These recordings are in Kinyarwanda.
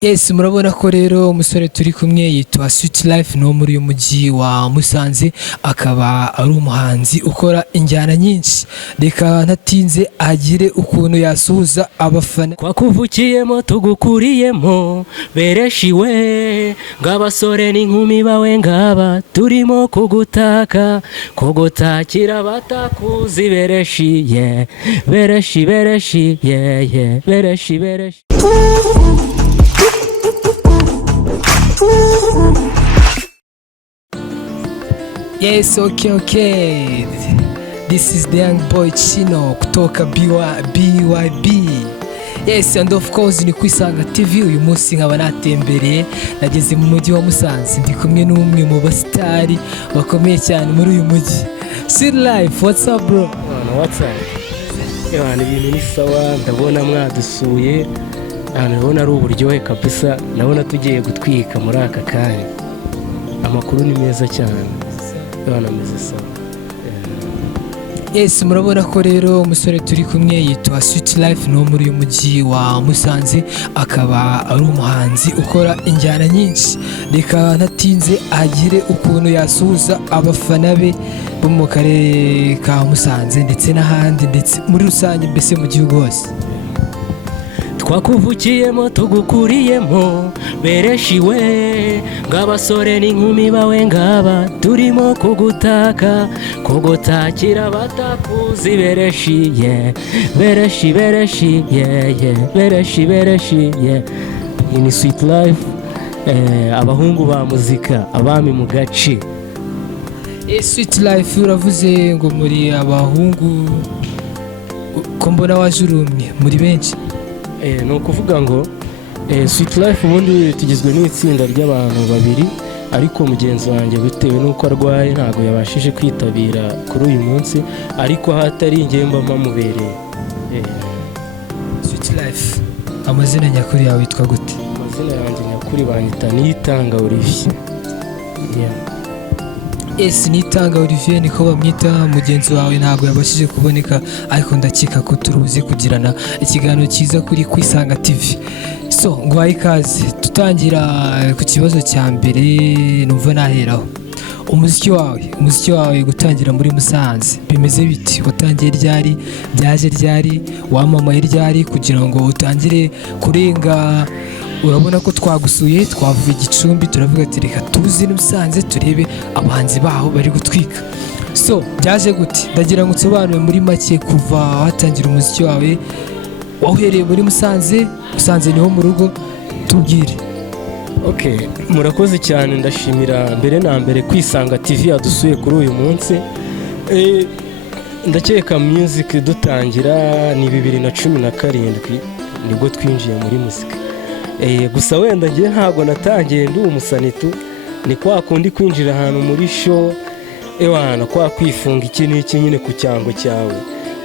Yes, murabona ko rero umusore turi kumwe yitwa Sweet Life no muri uyu mujyi wa Musanze, akaba ari umuhanzi ukora injyana nyinshi. Reka ntatinze agire ukuntu yasuhuza abafana. Twakuvukiyemo tugukuriyemo bereshiwe, ng'abasore n'inkumi bawe ngaba turimo kugutakira batakuzi bereshi, yeah. bereshi yeah, yeah. bereshi Yes, okay. This is the young boy Chino kutoka BYB. Yes, and of course ni Kwisanga TV. Uyu munsi nkaba natembereye, nageze mu mujyi wa Musanze, ndi kumwe n'umwe mu basitari bakomeye cyane muri uyu mujyi. Sweet Life, what's up bro? What's up? Ni ibintu ni sawa, ndabona mwadusuye. Ndabona ari uburyohe kabisa, ndabona tugiye gutwika muri aka kanya. Amakuru ni meza cyane. Meze sawa. Yes, murabona ko rero umusore turi kumwe yitwa Sweet Life no muri uyu mujyi wa Musanze, akaba ari umuhanzi ukora injyana nyinshi. Reka ntatinze agire ukuntu yasuhuza abafana be bo mu karere ka Musanze ndetse n'ahandi, ndetse muri rusange mbese mu gihugu hose. Twakuvukiyemo tugukuriyemo bereshiwe, ng'abasore n'inkumi bawe ngaba turimo kugutakira batakuzi bereshi, yeah. bereshi yeah, yeah. bereshi yeah. Iyi ni Sweet Life, abahungu ba muzika, abami mu gace. Sweet Life, uravuze ngo muri abahungu, ko mbona waje urumwe muri benshi. Ni ukuvuga ngo Sweet Life ubundi tugizwe n'itsinda ry'abantu babiri, ariko mugenzi wanjye bitewe n'uko arwaye ntabwo yabashije kwitabira kuri uyu munsi, ariko hatari ingemba mpamubereye. Sweet Life, amazina nyakuri yawe witwa gute? Amazina yanjye nyakuri banyita Niyitanga Olivier. Niyitanga Olivier niko bamwita. Mugenzi wawe ntabwo yabashije kuboneka, ariko ndakeka ko turuzi kugirana ikiganiro cyiza kuri Kwisanga TV. So ngwaye ikaze, tutangira ku kibazo cya mbere numva naheraho. Umuziki wawe gutangira muri Musanze bimeze biti? Watangiye ryari? Byaje ryari? Wamamaye ryari kugira ngo utangire kurenga? Urabona ko twagusuye, twavuye Gicumbi, turavuga ati reka tuzi Musanze turebe abahanzi baho bari gutwika. So byaje gute? Ndagira ngo usobanure muri make kuva watangira umuziki wawe. Wahereye muri Musanze niho mu rugo, tubwire. Okay, murakoze cyane, ndashimira mbere na mbere Kwisanga TV yadusuye kuri uyu munsi. Ndakeka music dutangira ni 2017 nibwo twinjiye muri muzika. Gusa wenda ngiye ntabwo natangiye ndi umusanitu, ni kwa kundi kwinjira ahantu muri show, kwa kwifunga iki n'iki nyine ku cyango cyawe,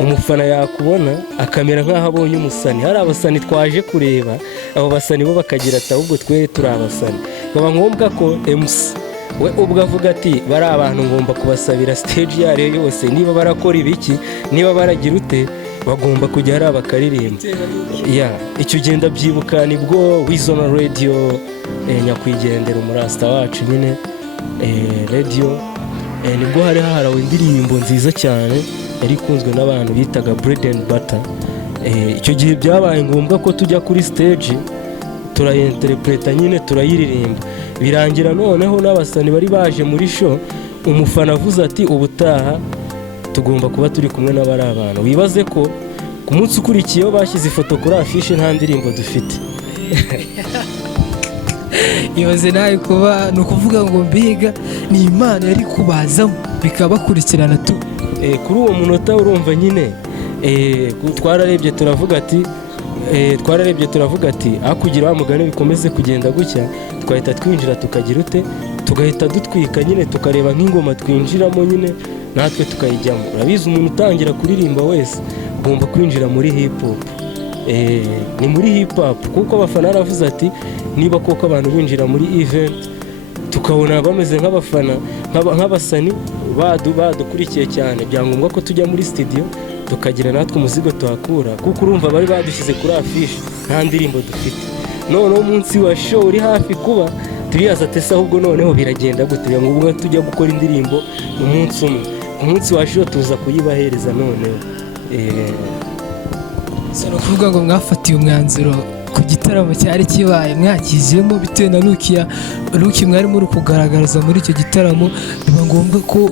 umufana yakubona akamera nk'aho abonye umusani. Hari abasani twaje kureba, abo basani bo bakagira ati ahubwo twe turi abasani. Baba ngombwa ko MC we ubwo avuga ati bari abantu ngomba kubasabira stage yari yose, niba barakora ibiki, niba baragira ute, bagomba kujya hari abakaririmba. Icyo ugenda byibuka nibwo Wizona Radio, nyakwigendera umurasta wacu nyine, radio, nibwo hari harawe indirimbo nziza cyane yari ikunzwe n'abantu bitaga Bread and Butter. Icyo gihe byabaye ngombwa ko tujya kuri stage turayinterpreta nyine, turayiririmba. Birangira noneho n'abasani bari baje muri show, umufana avuze ati ubutaha tugomba kuba turi kumwe n'abari abantu. Wibaze ko ku munsi ukurikiyeho bashyize ifoto kuri afishe nta ndirimbo dufite. Ibaze nawe kuba ni ukuvuga ngo mbega ni Imana yari kubazamo bikabakurikirana tu. Kuri uwo munota urumva nyine twararebye turavuga ati akugira wa mugani bikomeze kugenda gutya, twahita twinjira tukagira ute, tugahita dutwika nyine, tukareba nk'ingoma twinjiramo nyine natwe tukayijyamo. Urabizi umuntu utangira kuririmba wese ugomba kwinjira muri hip hop. Ni muri hip hop kuko abafana baravuze ati niba koko abantu binjira muri event tukabona bameze nk'abafana nk'abasani badukurikiye cyane, byangombwa ko tujya muri studio tukagira natwe umuzigo tuhakura, kuko urumva bari badushyize kuri afishe nta ndirimbo dufite. noneho umunsi wa show uri hafi kuba turiyaza tese ahubwo noneho biragenda gute ngo ubwo tujya gukora indirimbo umunsi umwe, umunsi wa show tuza kuyibahereza noneho. So no kuvuga ngo mwafatiye umwanzuro ku gitaramo cyari kibaye mwakijemo bitewe na Luki mwari muri kugaragariza muri icyo gitaramo, biba ngombwa ko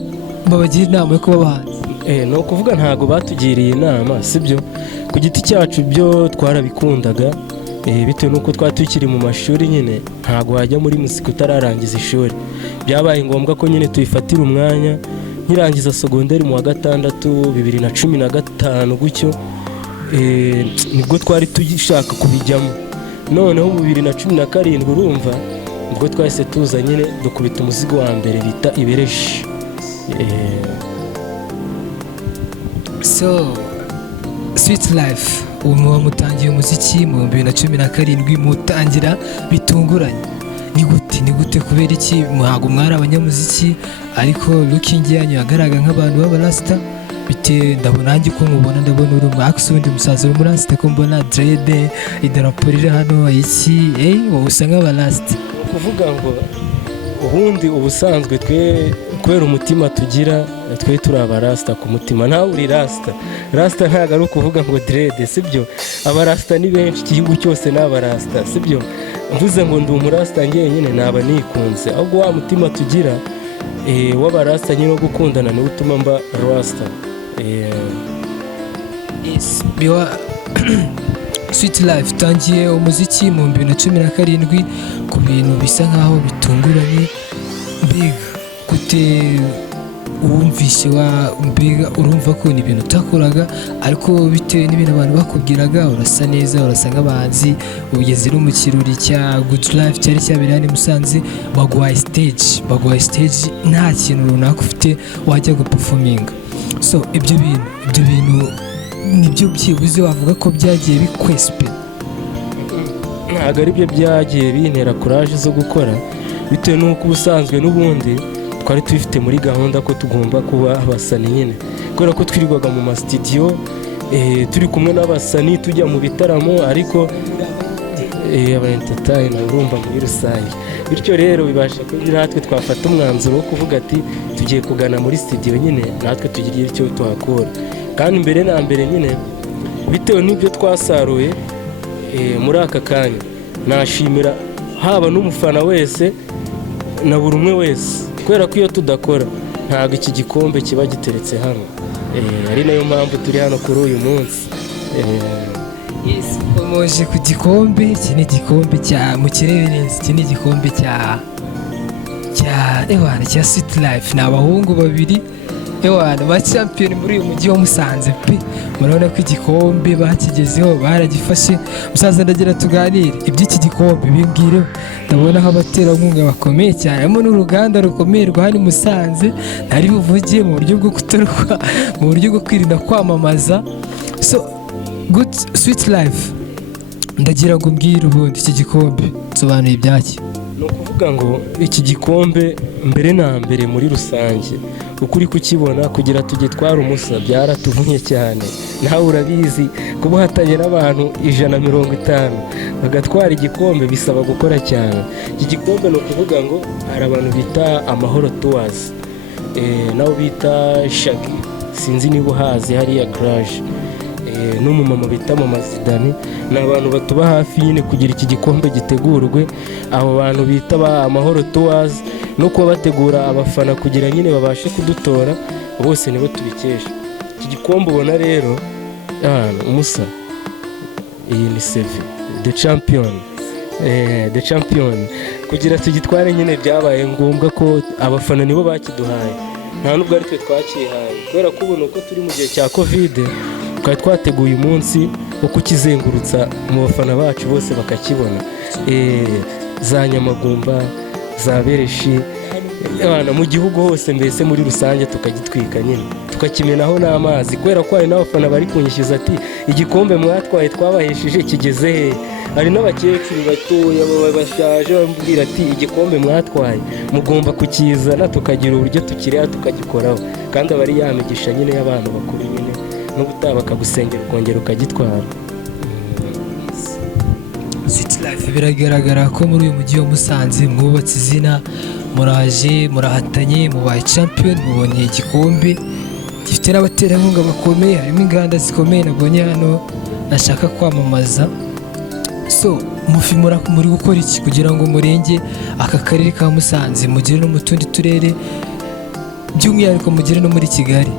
babagira inama yo kuba abahanzi. Ni ukuvuga ntabwo batugiriye inama, sibyo, ku giti cyacu byo twarabikundaga bitewe n'uko twari tukiri mu mashuri nyine, ntabwo wajya muri muzika utararangiza ishuri. Byabaye ngombwa ko nyine tuyifatira umwanya nkirangiza segonderi mu wa gatandatu 2015 gutyo, nibwo twari tugishaka kubijyamo. Noneho mu 2017 urumva nibwo twahise tuza nyine dukubita umuzigo wa mbere bita Ibereshi. So Sweet Life ubu mutangiye umuziki mu 2017 mutangira bitunguranye, ni gute kubera iki? Ntabwo mwari abanyamuziki ariko looking yanyu yagaragara nk'abantu b'abarasta, bite ndabona nanjye ko mubona, ndabona uri umwakisi undi musaza uri muri rasita, ko mbona dread idarapo riri hano iki wowe usa nk'abarasta. Kuvuga ngo ubundi ubusanzwe twe kubera umutima tugira twe turi abarasta ku mutima, nawe uri rasta. Rasta ntabwo ari ukuvuga ngo dread, sibyo, abarasta ni benshi, igihugu cyose ni abarasta, sibyo. Mvuze ngo ndi umurasta njyenyine naba nikunze, ahubwo wa mutima tugira w'abarasta nyine wo gukundana niwo utuma mba rasta. Sweet Life tangiye umuziki mu 2017 ku bintu bisa nkaho bitunguranye, mbega gute uwumvishe mbega urumva ko ni ibintu utakoraga ariko bitewe n'ibintu abantu bakubwiraga urasa neza, urasa nk'abahanzi, ugeze no mu kirori cya Good Life cyari cyabereye hano i Musanze, baguhaye stage nta kintu runaka ufite wajya guperforminga. So ibyo bintu nibyo byibuze wavuga ko byagiye bikwespe? Ntabwo ari byo byagiye bintera courage zo gukora, bitewe n'uko ubusanzwe n'ubundi twari tubifite muri gahunda ko tugomba kuba abasani nyine, kubera ko twirirwaga mu masitidiyo turi kumwe n'abasani tujya mu bitaramo, ariko aba-entertainer urumva muri rusange. Bityo rero bibasha ko natwe twafata umwanzuro wo kuvuga ati tugiye kugana muri studio nyine natwe tugiriye icyo tuhakora. Kandi mbere na mbere nyine bitewe n'ibyo twasaruye muri aka kanya, nashimira haba n'umufana wese na buri umwe wese, kubera ko iyo tudakora ntabwo iki gikombe kiba giteretse hano. Ari nayo mpamvu turi hano kuri uyu munsi. Umoje ku gikombe, iki ni igikombe cya Mukirebenezi, iki ni igikombe cya Sweet Life. Ni abahungu babiri ba champion muri uyu mujyi wa Musanze pe, murabona ko igikombe bakigezeho, baragifashe. Musaza ndagira tuganire iby'iki gikombe, bimbwireho. Ndabona aho abaterankunga bakomeye cyane, harimo n'uruganda rukomeye rwa hano i Musanze, ntari buvuge mu buryo bwo kutaruka, mu buryo bwo kwirinda kwamamaza. So Good Sweet Life, ndagira ngo mbwire ubundi iki gikombe nsobanuye ibyaki. Ni ukuvuga ngo iki gikombe mbere na mbere muri rusange ukuri kukibona kugira tugitwara umusa byaratuvunye cyane. Nawe urabizi kuba uhatanye n'abantu 150 bagatwara igikombe bisaba gukora cyane. Iki gikombe ni ukuvuga ngo hari abantu bita Amahoro Tours, nabo bita Shagi, sinzi niba uhazi, hariya Garage, n'umumama bita Mama Zidani, ni abantu batuba hafi nyine kugira iki gikombe gitegurwe. Abo bantu bita Amahoro Tours no kuba bategura abafana kugira nyine babashe kudutora, bose nibo tubikesha. Iki gikombe ubona rero umusa, iyi ni Sevi the champion. Kugira tugitware nyine byabaye ngombwa ko abafana nibo bakiduhaye, nta nubwo ari twe twakihaye, kubera ko ubona uko turi mu gihe cya Covid twari twateguye umunsi wo kukizengurutsa mu bafana bacu bose bakakibona. Za Nyamagumba, za Bereshi, mu gihugu hose mbese muri rusange tukagitwika nyine tukakimenaho n'amazi, kubera ko hari n'abafana bari kunyishyuza ati igikombe mwatwaye twabahesheje kigeze he. Hari n'abakecuru batoya bashaje bambwira ati igikombe mwatwaye mugomba kukizana tukagira uburyo tukiriha tukagikoraho, kandi aba ari yamigisha nyine y'abantu bakuru nyine, n'ubutaha bakagusengera ukongera ukagitwara. Sweet Life biragaragara ko muri uyu mujyi wa Musanze mwubatse izina, muraje murahatanye, mubaye champion, mubonye igikombe gifite n'abaterankunga bakomeye, harimo inganda zikomeye nabonye hano nashaka kwamamaza. So muri gukora iki kugira ngo murenge aka karere ka Musanze, mugere no mu tundi turere, by'umwihariko mugere no muri Kigali,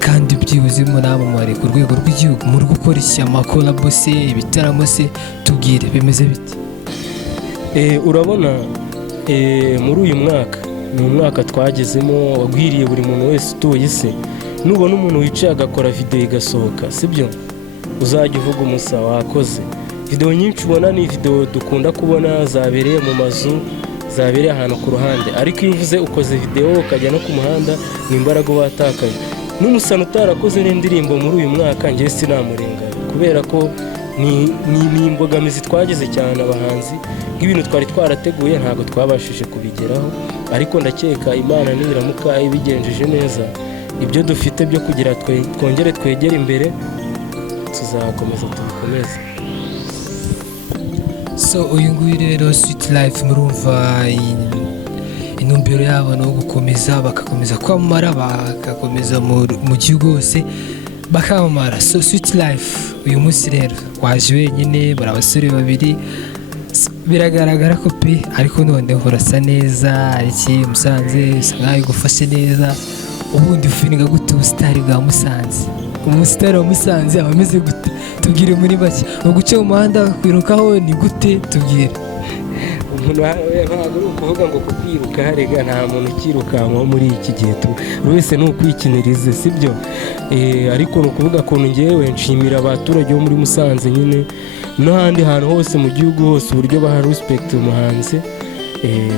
kandi byibuze munamamare ku rwego rw'igihugu? Muri gukora iki, amakolabo se, ibitaramo se, tubwire bimeze bite? Urabona muri uyu mwaka ni umwaka twagezemo wagwiriye buri muntu wese utuye isi. Nubona umuntu wicaye agakora video igasohoka, sibyo, uzajya uvuga umusa wakoze. Video nyinshi ubona ni video dukunda kubona zabereye mu mazu, zabereye ahantu ku ruhande, ariko iyo uvuze ukoze video ukajya no ku muhanda, ni imbaraga watakaje. N'umusana utarakoze n'indirimbo muri uyu mwaka njye sinamurengana, kubera ko ni imbogamizi twageze cyane abahanzi, nk'ibintu twari twarateguye ntabwo twabashije kubigeraho, ariko ndakeka Imana niramuka ibigenjeje neza, ibyo dufite byo kugira twongere twegere imbere, tuzakomeza tubikomeze. So uyu nguyu rero Sweet Life, murumva intumbero yabo no gukomeza, bagakomeza kwamamara, bagakomeza mu gihugu hose bakamamara. So Sweet Life uyu munsi rero waje wenyine, muri abasore babiri, biragaragara ko pe, ariko noneho urasa neza, iki Musanze usa nkaho igufashe neza. Ubundi ufininga gute ubusitari bwa Musanze? Umusitari wa Musanze aba ameze gute? Tubwire muri bake. Uguca mu muhanda kwirukaho ni gute? Tubwire. Umuntu ntabwo ari ukuvuga ngo kukwiruka harega, nta muntu ukirukankaho muri iki gihe, buri wese ni ukwikinirize, sibyo? Ariko ni ukuvuga ko ngewe nshimira abaturage bo muri Musanze nyine n'ahandi hantu hose mu gihugu hose, uburyo baha respect umuhanzi.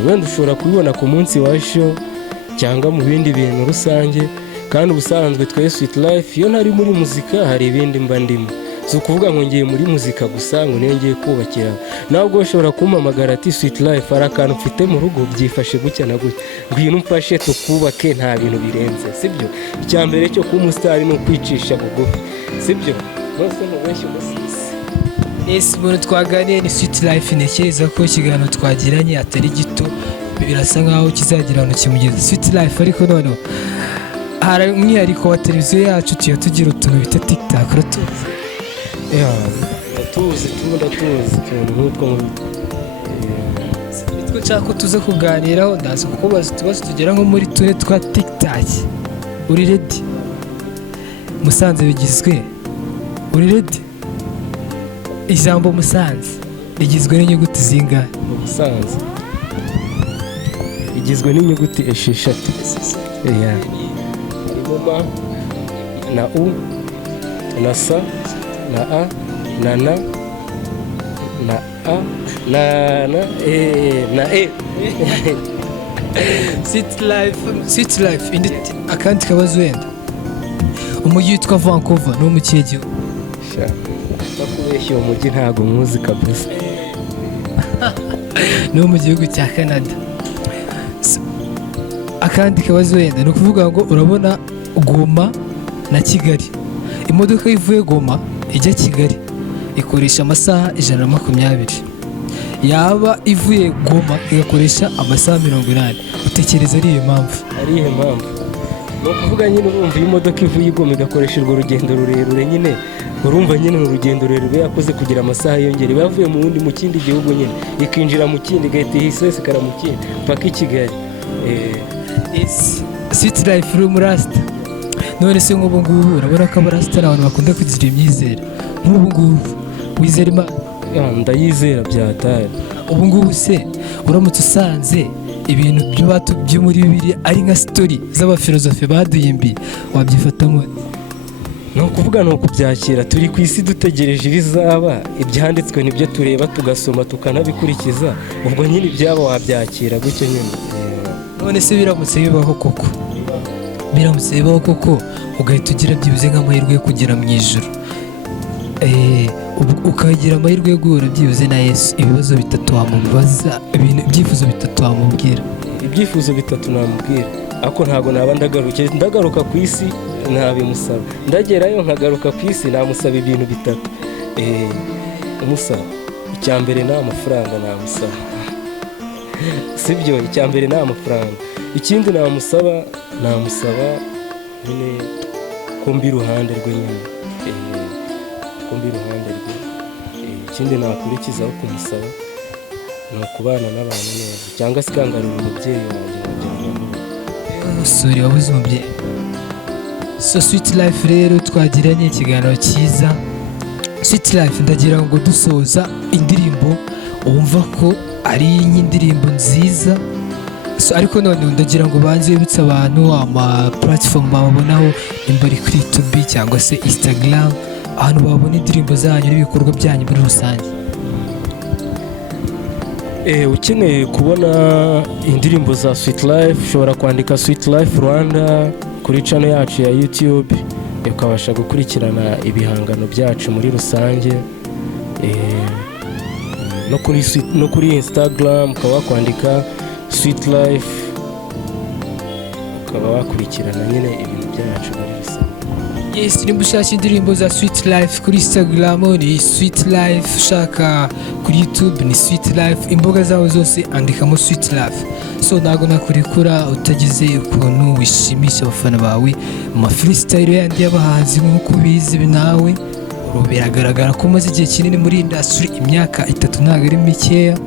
Wenda ushobora kubibona ku munsi wa show cyangwa mu bindi bintu rusange, kandi ubusanzwe twe Sweet Life iyo ntari muri muzika hari ibindi mba ndimo. Si ukuvuga ngo ngiye muri muzika gusa ngo niyo ngiye kubakira. Ntabwo ushobora kumpamagara ati Sweet Life hari akantu mfite mu rugo byifashe gutya na gutya, ngwino umfashe tukubake, nta bintu birenze, sibyo? Icya mbere cyo kuba umusitari ni ukwicisha bugufi, sibyo? Bose mubeshye umusisi. Umuntu twaganiye ni Sweet Life, ntekereza ko ikiganiro twagiranye atari gito, birasa nkaho kizagira ahantu kimugeza. Sweet Life ariko noneho hari umwihariko wa televiziyo yacu, tugira utuntu bita TikTok, uratuzi? Tuzi utuntu nk'utwo nitwo nshaka ko tuza kuganiraho. Ndaza kukubaza utubazo tugera nko muri tune twa TikTok. Uri ready? Musanze bigizwe, uri ready? Ijambo Musanze rigizwe n'inyuguti zingahe? Musanze igizwe n'inyuguti 6. Harimo na U na S na A na N na A na E. Sweet Life akandi kabazo wenda, umujyi witwa Vancouver ni mu kihe gihugu? Bakubeshya uwo mujyi ntabwo muzi kabisa. Ni mu gihugu cya Canada. Akandi kabazo wenda ni ukuvuga ngo urabona Goma na Kigali, imodoka ivuye Goma ijya Kigali ikoresha amasaha 120, yaba ivuye Goma igakoresha amasaha 80. Utekereza ari iyo mpamvu? Ari iyo mpamvu ni ukuvuga nyine, urumva iyo imodoka ivuye Goma igakoresha urwo rugendo rurerure, nyine urumva nyine urugendo rurerure yakoze kugira amasaha yongera, bavuye mu kindi gihugu nyine ikinjira mu kindi, igahita isesekara mu kindi paka i Kigali. Sweet Life uri umurasta, none se nk'ubu ngubu urabona ko abarasta abantu bakunda kugira imyizere. Nk'ubu ngubu wizera Imana? Ndayizera byataye. Ubu ngubu se uramutse usanze ibintu byo muri Bibiliya ari nka story z'abafilozofe baduyimbiye, wabyifatamo? Ni ukuvuga ni ukubyakira, turi ku isi dutegereje ibizaba, ibyanditswe nibyo tureba tugasoma tukanabikurikiza, ubwo nyine ibyabo wabyakira gutyo nyine. None se biramutse bibaho koko, ugahita ugira byibuze nk'amahirwe yo kugera mu ijuru, ukagira amahirwe yo guhura byibuze na Yesu, ibibazo 3 wamubaza, ibyifuzo 3 wamubwira? Ibyifuzo 3 namubwira, ako ntabwo naba ndagaruka ku isi ntabimusaba, ndagerayo nkagaruka ku isi namusaba ibintu 3. Umusaba icya mbere ni amafaranga namusaba sibyo, icya mbere ni amafaranga. Ikindi namusaba nyine ko mbi iruhande rwe nyine, ko mbi iruhande rwe. Ikindi nakurikizaho kumusaba ni ukubana n'abantu neza, cyangwa se kangarura umubyeyi wanjye umusore wabuze umubyeyi. So Sweet Life rero twagiranye ikiganiro cyiza. Sweet Life ndagira ngo dusoza indirimbo wumva ko ari indirimbo nziza, so ariko none ndagira ngo banze wibutse abantu ama platform babonaho, nimba ari kuri YouTube cyangwa se Instagram, ahantu babona indirimbo zanyu n'ibikorwa byanyu muri rusange. Ukeneye kubona indirimbo za Sweet Life ushobora kwandika Sweet Life Rwanda kuri channel yacu ya YouTube, ukabasha gukurikirana ibihangano byacu muri rusange. No kuri Instagram ukaba wakwandika Sweet Life, ukaba wakurikirana nyine ibintu byacu muri rusange. Yes, nimba ushaka indirimbo za Sweet Life kuri Instagram ni Sweet Life, ushaka kuri YouTube ni Sweet Life, imbuga zabo zose andikamo Sweet Life. So ntago nakurekura utagize ukuntu wishimisha abafana bawe mu freestyle yandi y'abahanzi nk'uko ubizi nawe. Biragaragara ko umaze igihe kinini muri industry, imyaka 3 ntago ari mikeya.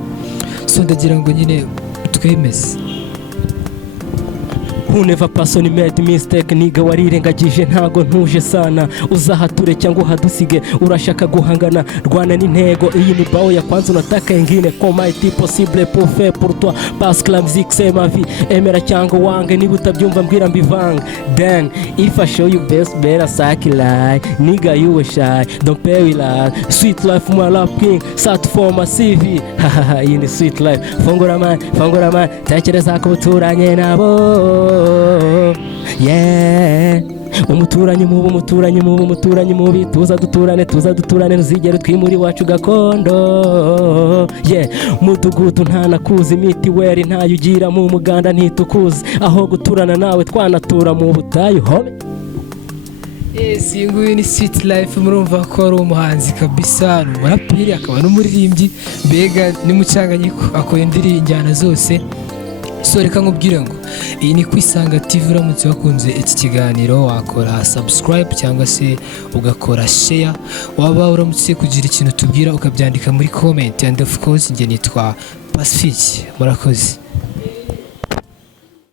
So ndagira ngo nyine twemeze. Who never person made mistake, niga warirengagije ntago ntuje sana, uzahature cyangwa uhadusige, urashaka guhangana rwana n'intego. Iyi ni bao ya kwanza unataka ingine, comme est possible pour faire pour toi, parce que la musique c'est ma vie. Emera cyangwa wange, niba utabyumva mbwira mbivanga. Then if I show you best better saki lie, nigga you were shy, don't pay with lie. Sweet Life my love king, sat for my CV. Hahaha, iyi ni Sweet Life. Fungura man, tekereza ko uturanye nabo. Yeah, umuturanyi mubi, tuza duturane ntuzigere twimuri wacu gakondo. Yeah, mudugudu nta nakuzi, mitiweri ntayo ugira, mu muganda ntitukuzi, aho guturana nawe twanatura mu butayu hobe. Yes, nguyu ni Sweet Life, murumva ko ari umuhanzi kabisa, ni umuraperi akaba n'umuririmbyi, mbega ni mucanganyiko, akora indirimbo zose. So reka nkubwire ngo iyi ni Kwisanga TV. Uramutse wakunze iki kiganiro wakora subscribe cyangwa se ugakora share, waba uramutse kugira ikintu tubwira ukabyandika muri comment, and of course nge nitwa Pacifique. Murakoze.